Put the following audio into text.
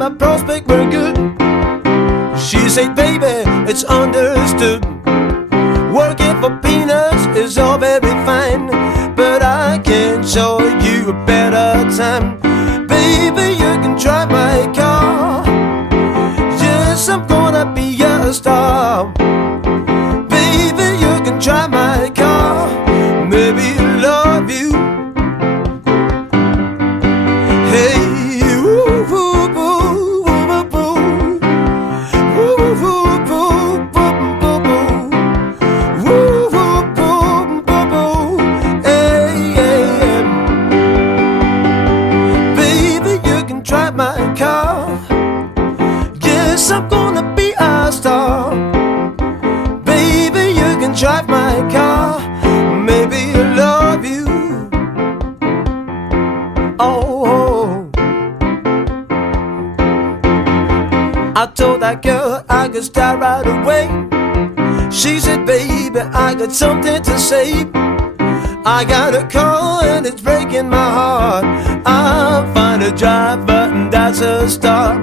my prospect were good. She said, baby, it's understood. Working for peanuts is all very fine, but I can show you a better time. Baby, you can drive my car. Yes, I'm gonna be a star. Baby, you can drive my car. Maybe I'll love you. Hey, woo, woo, woo, woo, woo, woo, woo, woo, woo, woo, woo, woo, woo, woo, hey, hey, hey. Baby, you can drive my car. Yes, I'm gonna be a star. Baby, you can drive my car. Maybe I'll love you. Oh, I told that girl I could start right away. She said, baby, I got something to say. I got a call and it's breaking my heart. I'm fine to drive, but that's a start.